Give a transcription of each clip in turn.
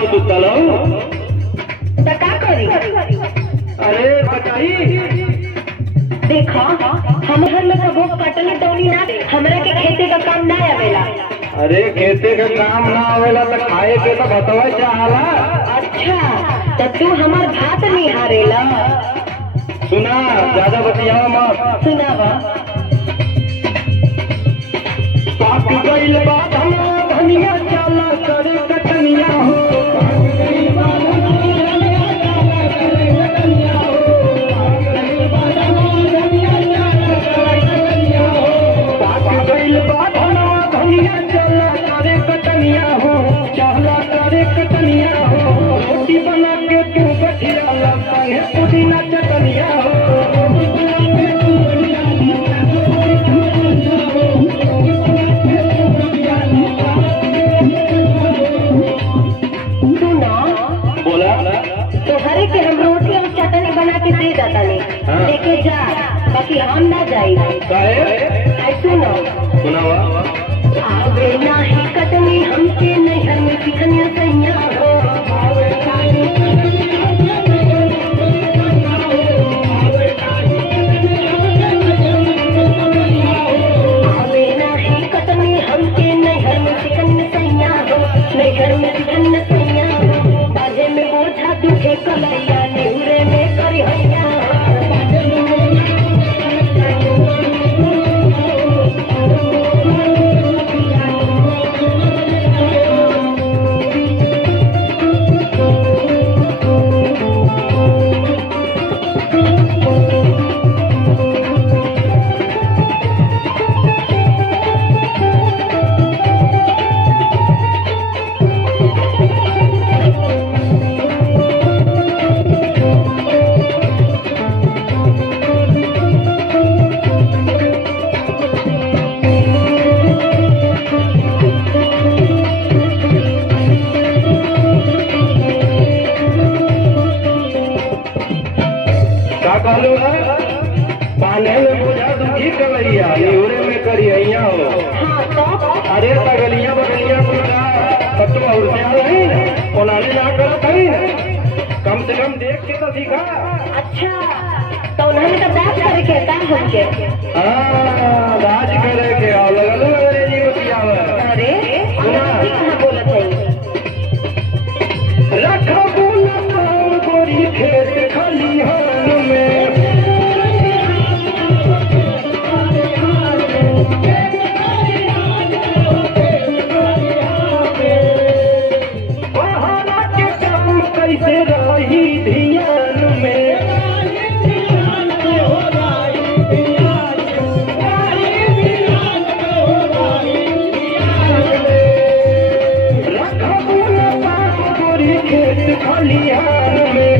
तू सुतल हो तो का करी? अरे बताई देखो हम घर में कबो कटनी तौनी ना हमरा के खेते का काम ना आवेला। अरे खेते का काम ना आवेला तो खाए के तो बतवा चाहला। अच्छा तो तू हमार भात नहीं हारेला। सुना ज्यादा बतियावा मत। सुनावा। पाक गइल बा धनिया चाला करे कटनिया हो। पाक गइल बा धनिया चाला करे कटनिया हो। चाला करे कटनिया हो। रोटी बना के तू बैठिया संगे पुदीना चटनिया हो। बोला तो हरे के हम रोटी और चटनी बना के दे देता नहीं लेके जा बाकी हम ना जाए। सुनो सुनावा। आवे नाही कटनी हमके नैहर में सिखनिया सैया हो। आवे नाही कटनी हमके नैहर में सिखनिया सैया हो। नैहर में सिखनिया सैया हो। बाजे में बोझा दुखे कलैया नेहुरे में करी हैया। पाने में बोझा दुखी कलैया नेहुरे में करिया हो। अरे तगलिया बगलिया पूरा तब तो और से नहीं उन्होंने ना कर कम से कम देख के तो सीखा। अच्छा तो उन्होंने तो दाज करे के काम हमके। हाँ दाज करे के अलग अलग अंग्रेजी बतिया। अरे कहाँ बोलत है? रखा बोला गोरी खेत खलिहान में। कैसे रही ध्यान में। रखा गोरी खेत खलिहान में।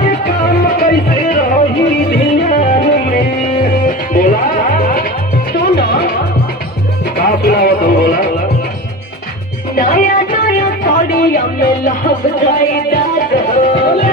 के काम कैसे रही ध्यान में। बोला सुनो का सुनावा तुम बोला। नया नया साड़िया में लहब जाए दाग हो।